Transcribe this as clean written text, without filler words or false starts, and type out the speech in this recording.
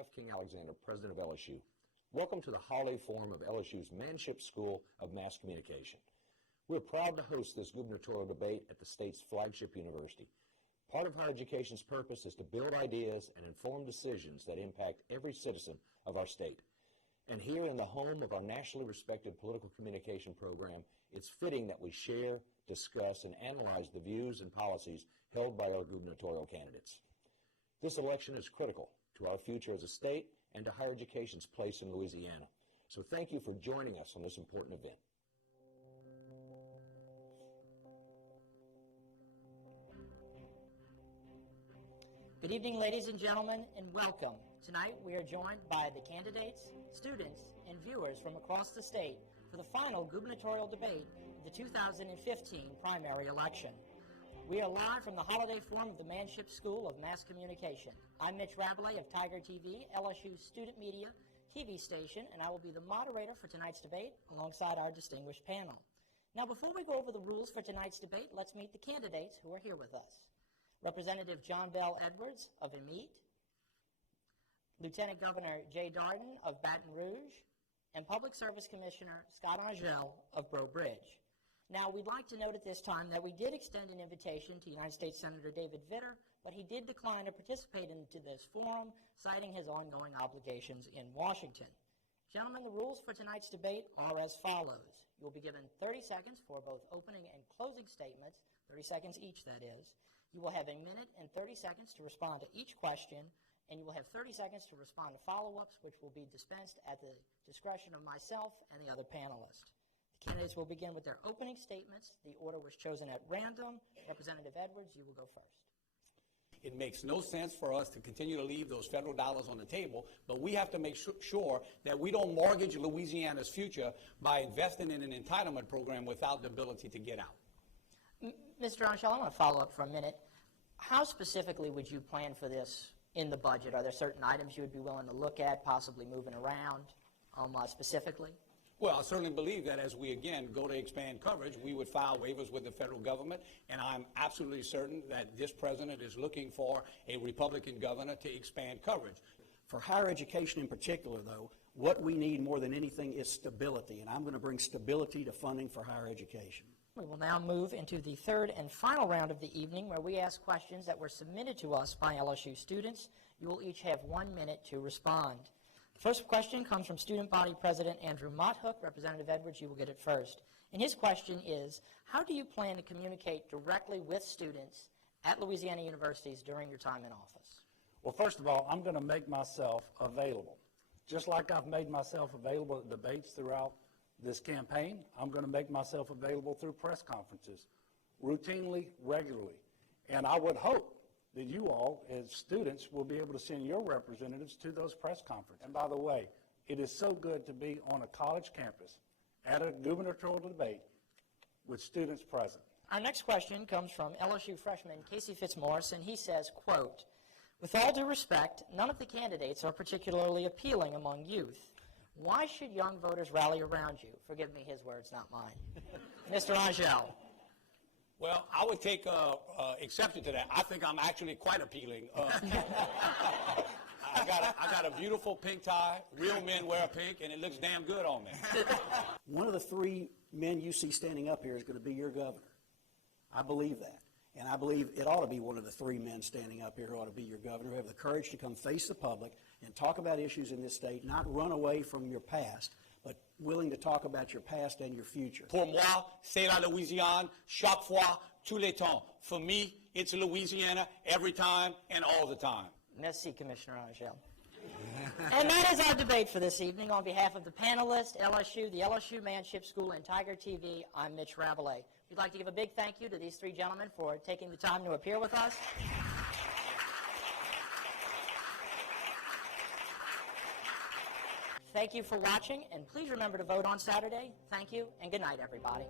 F. King Alexander, President of LSU. Welcome to the holiday forum of LSU's Manship School of Mass Communication. We're proud to host this gubernatorial debate at the state's flagship university. Part of higher education's purpose is to build ideas and inform decisions that impact every citizen of our state. And here in the home of our nationally respected political communication program, it's fitting that we share, discuss, and analyze the views and policies held by our gubernatorial candidates. This election is critical to our future as a state and to higher education's place in Louisiana. So thank you for joining us on this important event. Good evening, ladies and gentlemen, and welcome. Tonight we are joined by the candidates, students, and viewers from across the state for the final gubernatorial debate of the 2015 primary election. We are live from the holiday forum of the Manship School of Mass Communication. I'm Mitch Rabelais of TigerTV, LSU's student media TV station, and I will be the moderator for tonight's debate alongside our distinguished panel. Now, before we go over the rules for tonight's debate, let's meet the candidates who are here with us. Representative John Bell Edwards of Emmet, Lieutenant Governor Jay Darden of Baton Rouge, and Public Service Commissioner Scott Angel of Breaux Bridge. Now, we'd like to note at this time that we did extend an invitation to United States Senator David Vitter, but he did decline to participate into this forum, citing his ongoing obligations in Washington. Gentlemen, the rules for tonight's debate are as follows. You will be given 30 seconds for both opening and closing statements, 30 seconds each, that is. You will have a minute and 30 seconds to respond to each question, and you will have 30 seconds to respond to follow-ups, which will be dispensed at the discretion of myself and the other panelists. The candidates will begin with their opening statements. The order was chosen at random. Representative Edwards, you will go first. It makes no sense for us to continue to leave those federal dollars on the table, but we have to make sure that we don't mortgage Louisiana's future by investing in an entitlement program without the ability to get out. Mr. Angel, I want to follow up for a minute. How specifically would you plan for this in the budget? Are there certain items you would be willing to look at, possibly moving around specifically? Well, I certainly believe that as we, again, go to expand coverage, we would file waivers with the federal government, and I'm absolutely certain that this president is looking for a Republican governor to expand coverage. For higher education in particular, though, what we need more than anything is stability, and I'm going to bring stability to funding for higher education. We will now move into the third and final round of the evening, where we ask questions that were submitted to us by LSU students. You will each have 1 minute to respond. The first question comes from Student Body President Andrew Motthook. Representative Edwards, you will get it first. And his question is, how do you plan to communicate directly with students at Louisiana universities during your time in office? Well, first of all, I'm going to make myself available. Just like I've made myself available at debates throughout this campaign, I'm going to make myself available through press conferences, routinely, regularly. And I would hope that you all, as students, will be able to send your representatives to those press conferences. And by the way, it is so good to be on a college campus at a gubernatorial debate with students present. Our next question comes from LSU freshman Casey Fitzmaurice, and he says, quote, "With all due respect, none of the candidates are particularly appealing among youth. Why should young voters rally around you?" Forgive me, his words, not mine. Mr. Angel. Well, I would take exception to that. I think I'm actually quite appealing. I got a beautiful pink tie. Real men wear pink, and it looks damn good on me. One of the three men you see standing up here is going to be your governor. I believe that. And I believe it ought to be one of the three men standing up here ought to be your governor, who have the courage to come face the public and talk about issues in this state, not run away from your past, but willing to talk about your past and your future. Pour moi, c'est la Louisiane, chaque fois, tous les temps. For me, it's Louisiana every time and all the time. Merci, Commissioner Angel. And that is our debate for this evening. On behalf of the panelists, LSU, the LSU Manship School, and Tiger TV, I'm Mitch Rabelais. We'd like to give a big thank you to these three gentlemen for taking the time to appear with us. Thank you for watching, and please remember to vote on Saturday. Thank you, and good night, everybody.